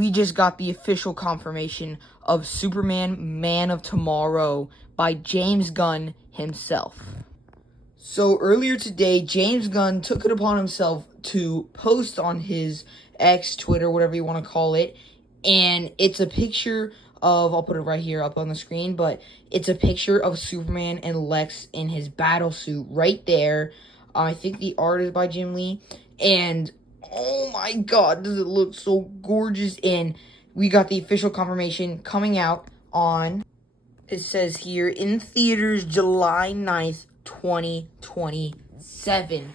we just got the official confirmation of Superman Man of Tomorrow by James Gunn himself. So earlier today, James Gunn took it upon himself to post on his X, Twitter, whatever you want to call it, and it's a picture of, I'll put it right here up on the screen, but it's a picture of Superman and Lex in his battle suit right there. I think the art is by Jim Lee, and oh my god, does it look so gorgeous. And we got the official confirmation coming out on, it says here, in theaters July 9th, 2027.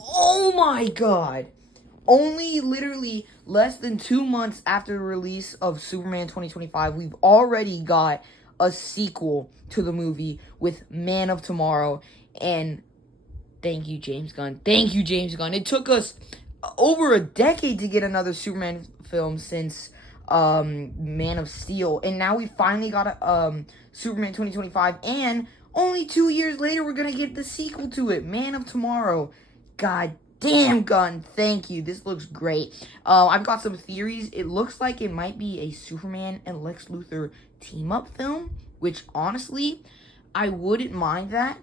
Oh my god. Only literally less than 2 months after the release of Superman 2025, we've already got a sequel to the movie with Man of Tomorrow. And thank you, James Gunn. Thank you, James Gunn. It took us over a decade to get another Superman film since Man of Steel. And now we finally got a Superman 2025. And only 2 years later, we're going to get the sequel to it, Man of Tomorrow. God damn, Gunn, thank you. This looks great. I've got some theories. It looks like it might be a Superman and Lex Luthor team-up film, which, honestly, I wouldn't mind that.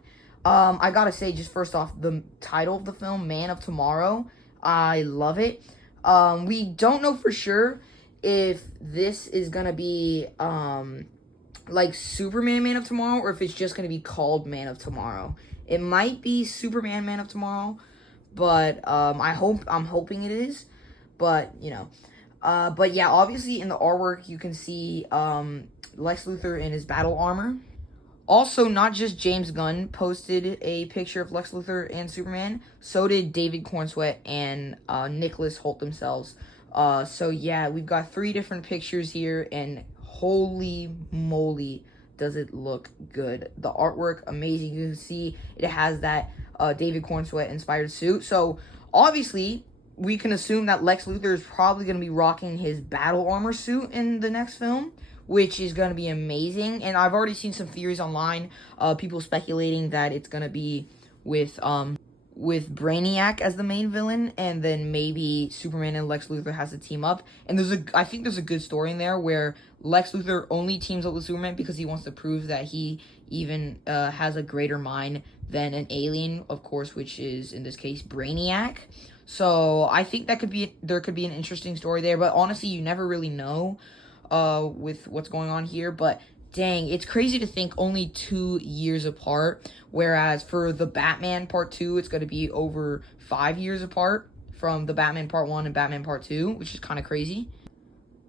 I gotta say, just first off, the title of the film, Man of Tomorrow, I love it. We don't know for sure if this is gonna be, like, Superman Man of Tomorrow, or if it's just gonna be called Man of Tomorrow. It might be Superman Man of Tomorrow, but I'm hoping it is, but you know, but yeah, obviously in the artwork you can see Lex Luthor in his battle armor. Also, not just James Gunn posted a picture of Lex Luthor and Superman, so did David Cornsweet and Nicholas Hoult themselves. So yeah, we've got 3 different pictures here, and holy moly, does it look good. The artwork, amazing. You can see it has that David Cornsweet inspired suit. So obviously, we can assume that Lex Luthor is probably going to be rocking his battle armor suit in the next film, which is going to be amazing. And I've already seen some theories online, people speculating that it's going to be with Brainiac as the main villain, and then maybe Superman and Lex Luthor has to team up. And I think there's a good story in there where Lex Luthor only teams up with Superman because he wants to prove that he even has a greater mind than an alien, of course, which is in this case Brainiac. So I think there could be an interesting story there, but honestly, you never really know with what's going on here. But dang, it's crazy to think only 2 years apart, whereas for the Batman Part 2, it's going to be over 5 years apart from the Batman Part 1 and Batman Part 2, which is kind of crazy.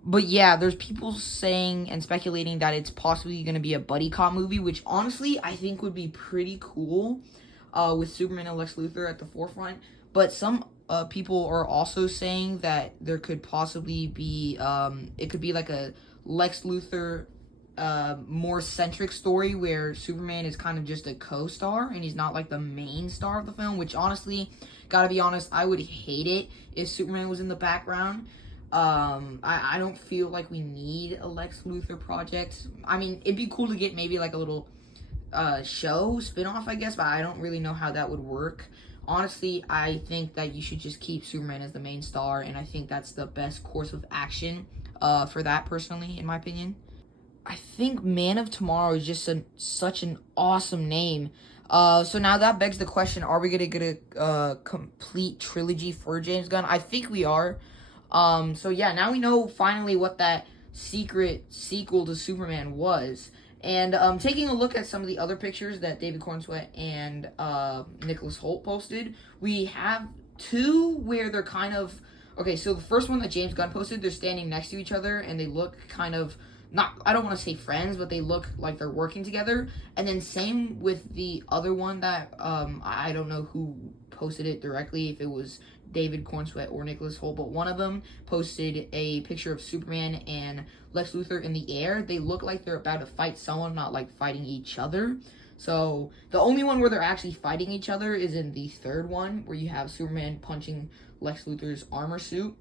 But yeah, there's people saying and speculating that it's possibly going to be a buddy cop movie, which honestly I think would be pretty cool with Superman and Lex Luthor at the forefront. But some people are also saying that there could possibly be, it could be like a Lex Luthor more centric story where Superman is kind of just a co-star and he's not like the main star of the film, which honestly, gotta be honest, I would hate it if Superman was in the background. I don't feel like we need a Lex Luthor project. I mean, it'd be cool to get maybe like a little show spin-off, I guess, but I don't really know how that would work. Honestly, I think that you should just keep Superman as the main star, and I think that's the best course of action for that, personally, in my opinion. I think Man of Tomorrow is just such an awesome name. So now that begs the question, are we going to get a complete trilogy for James Gunn? I think we are. So yeah, now we know finally what that secret sequel to Superman was. And taking a look at some of the other pictures that David Cornsweet and Nicholas Hoult posted, we have 2 where they're kind of... Okay, so the first one that James Gunn posted, they're standing next to each other, and they look kind of... not, I don't want to say friends, but they look like they're working together. And then same with the other one that, I don't know who posted it directly, if it was David Cornsweet or Nicholas Hoult, but one of them posted a picture of Superman and Lex Luthor in the air. They look like they're about to fight someone, not like fighting each other. So the only one where they're actually fighting each other is in the third one, where you have Superman punching Lex Luthor's armor suit.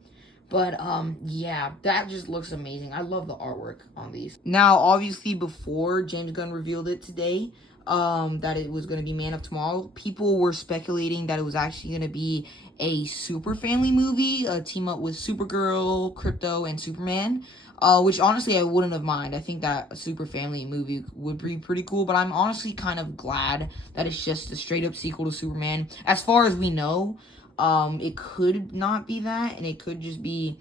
But yeah, that just looks amazing. I love the artwork on these. Now, obviously, before James Gunn revealed it today, that it was going to be Man of Tomorrow, people were speculating that it was actually going to be a super family movie, a team up with Supergirl, Crypto, and Superman. Which honestly I wouldn't have mind. I think that a super family movie would be pretty cool, but I'm honestly kind of glad that it's just a straight up sequel to Superman. As far as we know, it could not be that, and it could just be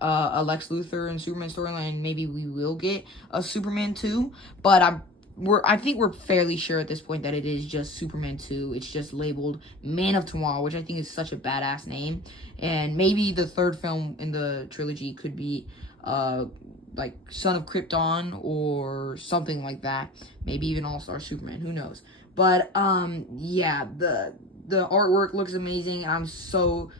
a Lex Luthor and Superman storyline, and maybe we will get a Superman 2, but I think we're fairly sure at this point that it is just Superman 2. It's just labeled Man of Tomorrow, which I think is such a badass name. And maybe the third film in the trilogy could be like Son of Krypton or something like that. Maybe even All-Star Superman, who knows. But yeah, the artwork looks amazing, and I'm so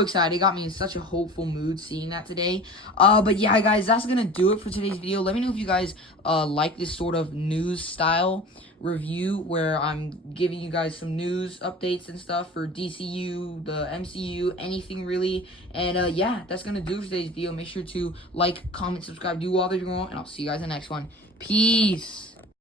excited. It got me in such a hopeful mood seeing that today. But yeah, guys, that's gonna do it for today's video. Let me know if you guys like this sort of news style review where I'm giving you guys some news updates and stuff for DCU, the MCU, anything really. And yeah, that's gonna do it for today's video. Make sure to like, comment, subscribe, do all that you want, and I'll see you guys in the next one. Peace.